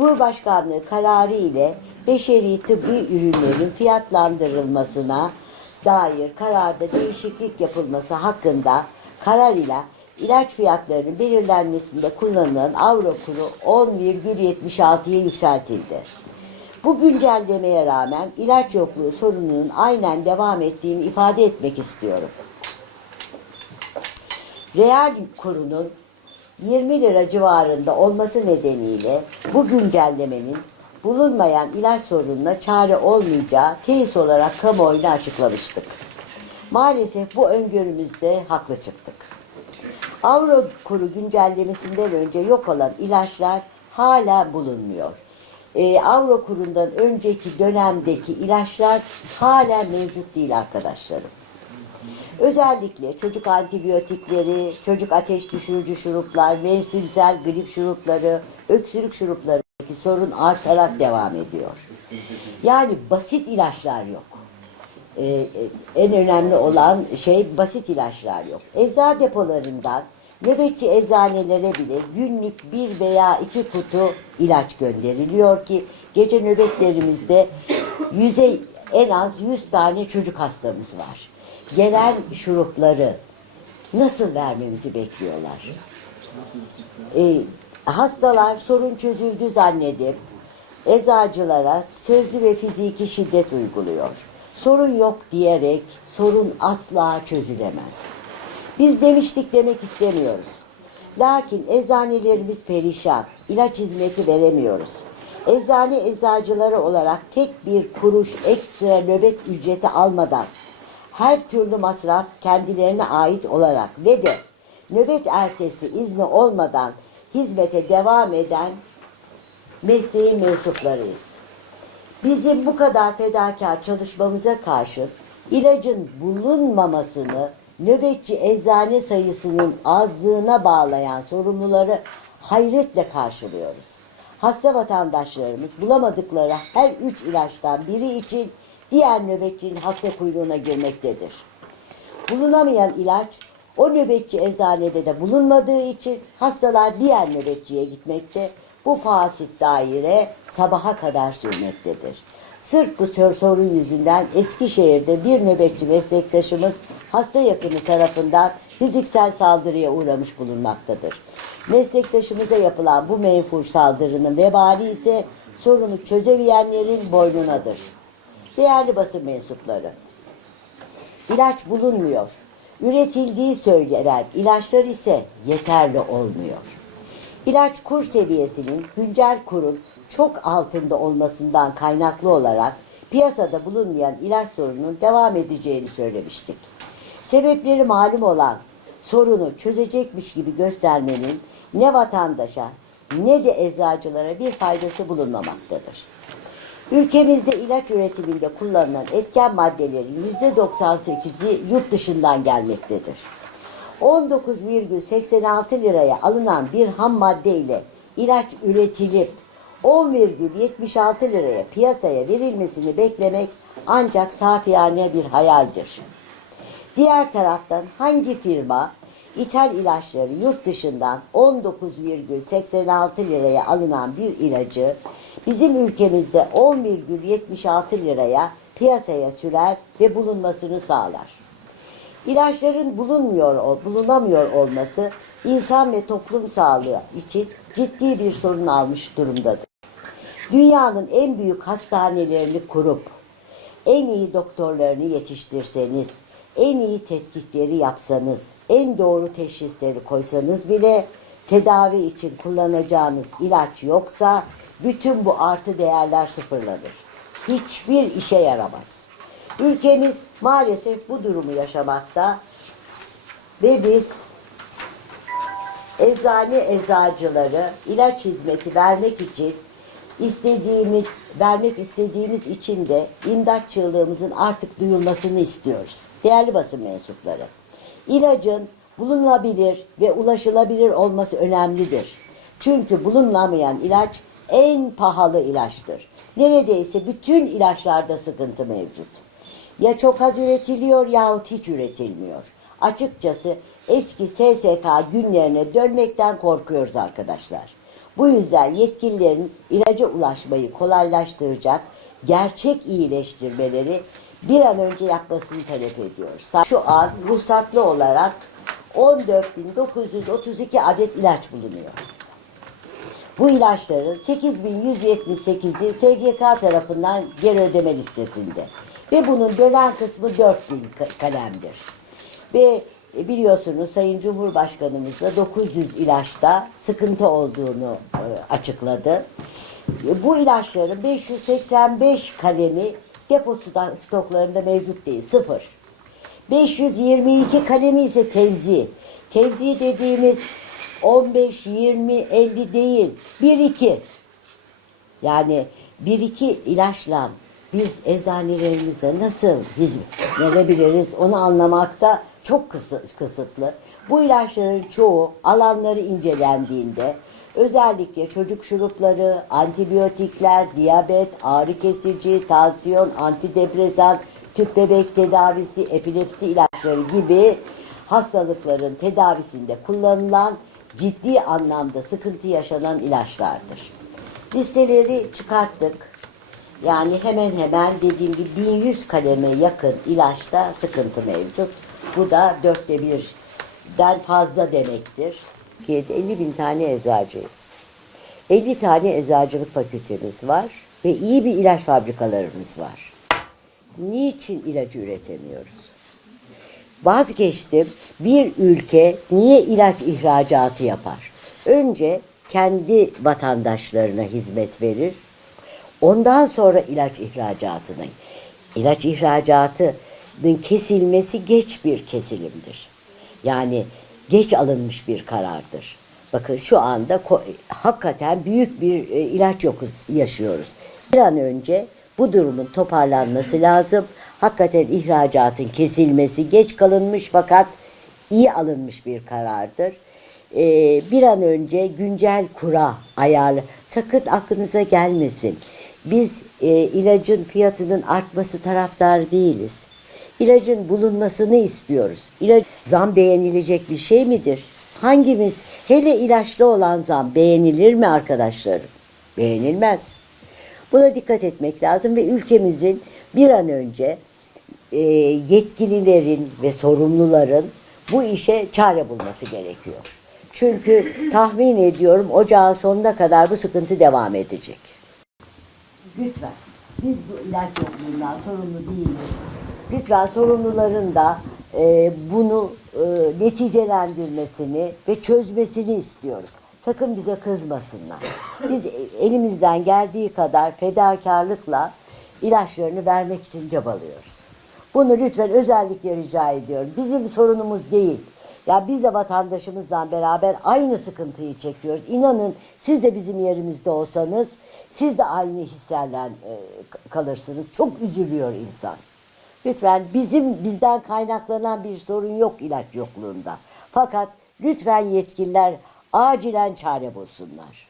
Cumhurbaşkanlığı kararı ile beşeri tıbbi ürünlerin fiyatlandırılmasına dair kararda değişiklik yapılması hakkında karar ile ilaç fiyatlarının belirlenmesinde kullanılan avro kuru 10,76'ya yükseltildi. Bu güncellemeye rağmen ilaç yokluğu sorununun aynen devam ettiğini ifade etmek istiyorum. Reel kurunun 20 lira civarında olması nedeniyle bu güncellemenin bulunmayan ilaç sorununa çare olmayacağı teyit olarak kamuoyuna açıklamıştık. Maalesef bu öngörümüzde haklı çıktık. Avro kuru güncellemesinden önce yok olan ilaçlar hala bulunmuyor. Ee, Avro kurundan önceki dönemdeki ilaçlar hala mevcut değil arkadaşlarım. Özellikle çocuk antibiyotikleri, çocuk ateş düşürücü şuruplar, mevsimsel grip şurupları, öksürük şuruplarındaki sorun artarak devam ediyor. Yani basit ilaçlar yok. Ee, e, en önemli olan şey basit ilaçlar yok. Eczacı depolarından nöbetçi eczanelere bile günlük bir veya iki kutu ilaç gönderiliyor ki gece nöbetlerimizde yüze en az 100 tane çocuk hastamız var. Gelen şurupları nasıl vermemizi bekliyorlar? Ee, hastalar sorun çözüldü zannedip eczacılara sözlü ve fiziki şiddet uyguluyor. Sorun yok diyerek sorun asla çözülemez. Biz demiştik demek istemiyoruz. Lakin eczanelerimiz perişan, ilaç hizmeti veremiyoruz. Eczane eczacıları olarak tek bir kuruş ekstra nöbet ücreti almadan her türlü masraf kendilerine ait olarak ve de nöbet ertesi izni olmadan hizmete devam eden mesleğin mensuplarıyız. Bizim bu kadar fedakar çalışmamıza karşın ilacın bulunmamasını nöbetçi eczane sayısının azlığına bağlayan sorumluları hayretle karşılıyoruz. Hasta vatandaşlarımız bulamadıkları her üç ilaçtan biri için diğer nöbetçinin hasta kuyruğuna girmektedir. Bulunamayan ilaç o nöbetçi eczanede de bulunmadığı için hastalar diğer nöbetçiye gitmekte. Bu fasit daire sabaha kadar sürmektedir. Sırf bu sor- sorun yüzünden Eskişehir'de bir nöbetçi meslektaşımız hasta yakını tarafından fiziksel saldırıya uğramış bulunmaktadır. Meslektaşımıza yapılan bu menfur saldırının vebali ise sorunu çözemeyenlerin boynunadır. Değerli basın mensupları, ilaç bulunmuyor. Üretildiği söylenen ilaçlar ise yeterli olmuyor. İlaç kur seviyesinin güncel kurun çok altında olmasından kaynaklı olarak piyasada bulunmayan ilaç sorununun devam edeceğini söylemiştik. Sebepleri malum olan sorunu çözecekmiş gibi göstermenin ne vatandaşa ne de eczacılara bir faydası bulunmamaktadır. Ülkemizde ilaç üretiminde kullanılan etken maddelerin %98'i yurt dışından gelmektedir. 19,86 liraya alınan bir ham madde ile ilaç üretilip 10,76 liraya piyasaya verilmesini beklemek ancak safiyane bir hayaldir. Diğer taraftan hangi firma ithal ilaçları yurt dışından 19,86 liraya alınan bir ilacı bizim ülkemizde 10,76 liraya piyasaya sürer ve bulunmasını sağlar. İlaçların bulunmuyor, bulunamıyor olması insan ve toplum sağlığı için ciddi bir sorun almış durumdadır. Dünyanın en büyük hastanelerini kurup en iyi doktorlarını yetiştirseniz, en iyi tetkikleri yapsanız, en doğru teşhisleri koysanız bile tedavi için kullanacağınız ilaç yoksa bütün bu artı değerler sıfırlanır. Hiçbir işe yaramaz. Ülkemiz maalesef bu durumu yaşamakta ve biz eczane eczacıları ilaç hizmeti vermek için istediğimiz vermek istediğimiz için de imdat çığlığımızın artık duyulmasını istiyoruz. Değerli basın mensupları. İlacın bulunabilir ve ulaşılabilir olması önemlidir. Çünkü bulunamayan ilaç en pahalı ilaçtır. Neredeyse bütün ilaçlarda sıkıntı mevcut. Ya çok az üretiliyor yahut hiç üretilmiyor. Açıkçası eski SSK günlerine dönmekten korkuyoruz arkadaşlar. Bu yüzden yetkililerin ilaca ulaşmayı kolaylaştıracak gerçek iyileştirmeleri bir an önce yapmasını talep ediyoruz. Şu an ruhsatlı olarak 14.932 adet ilaç bulunuyor. Bu ilaçların 8178'i SGK tarafından geri ödeme listesinde. Ve bunun dönen kısmı 4000 ka- kalemdir. Ve biliyorsunuz Sayın Cumhurbaşkanımız da 900 ilaçta sıkıntı olduğunu e, açıkladı. E, Bu ilaçların 585 kalemi deposudan stoklarında mevcut değil, sıfır. 522 kalemi ise tevzi. Tevzi dediğimiz 15, 20, 50 değil. 1-2. Yani 1-2 ilaçla biz eczanelerimize nasıl hizmet verebiliriz onu anlamakta çok kısı- kısıtlı. Bu ilaçların çoğu alanları incelendiğinde özellikle çocuk şurupları, antibiyotikler, diyabet, ağrı kesici, tansiyon, antidepresan, tüp bebek tedavisi, epilepsi ilaçları gibi hastalıkların tedavisinde kullanılan ciddi anlamda sıkıntı yaşanan ilaçlardır. Listeleri çıkarttık. Yani hemen hemen dediğim gibi 1100 kaleme yakın ilaçta sıkıntı mevcut. Bu da dörtte birden fazla demektir. Türkiye'de 50 bin tane eczacıyız. 50 tane eczacılık fakültemiz var ve iyi bir ilaç fabrikalarımız var. Niçin ilacı üretemiyoruz? Vazgeçtim. Bir ülke niye ilaç ihracatı yapar? Önce kendi vatandaşlarına hizmet verir. Ondan sonra ilaç ihracatına. İlaç ihracatının kesilmesi geç bir kesilimdir. Yani geç alınmış bir karardır. Bakın şu anda hakikaten büyük bir e, ilaç yokuz yaşıyoruz. Bir an önce bu durumun toparlanması lazım. Hakikaten ihracatın kesilmesi geç kalınmış fakat iyi alınmış bir karardır. Ee, bir an önce güncel kura ayarlı. Sakın aklınıza gelmesin. Biz e, ilacın fiyatının artması taraftar değiliz. İlacın bulunmasını istiyoruz. İlaç zam beğenilecek bir şey midir? Hangimiz hele ilaçlı olan zam beğenilir mi arkadaşlarım? Beğenilmez. Buna dikkat etmek lazım ve ülkemizin bir an önce e, yetkililerin ve sorumluların bu işe çare bulması gerekiyor. Çünkü tahmin ediyorum ocağın sonuna kadar bu sıkıntı devam edecek. Lütfen biz bu ilaç yokluğundan sorumlu değiliz. Lütfen sorumluların da e, bunu e, neticelendirmesini ve çözmesini istiyoruz. Sakın bize kızmasınlar. Biz elimizden geldiği kadar fedakarlıkla ilaçlarını vermek için çabalıyoruz. Bunu lütfen özellikle rica ediyorum. Bizim sorunumuz değil. Ya biz de vatandaşımızla beraber aynı sıkıntıyı çekiyoruz. İnanın siz de bizim yerimizde olsanız siz de aynı hislerle e, kalırsınız. Çok üzülüyor insan. Lütfen bizim bizden kaynaklanan bir sorun yok ilaç yokluğunda. Fakat lütfen yetkililer acilen çare bulsunlar.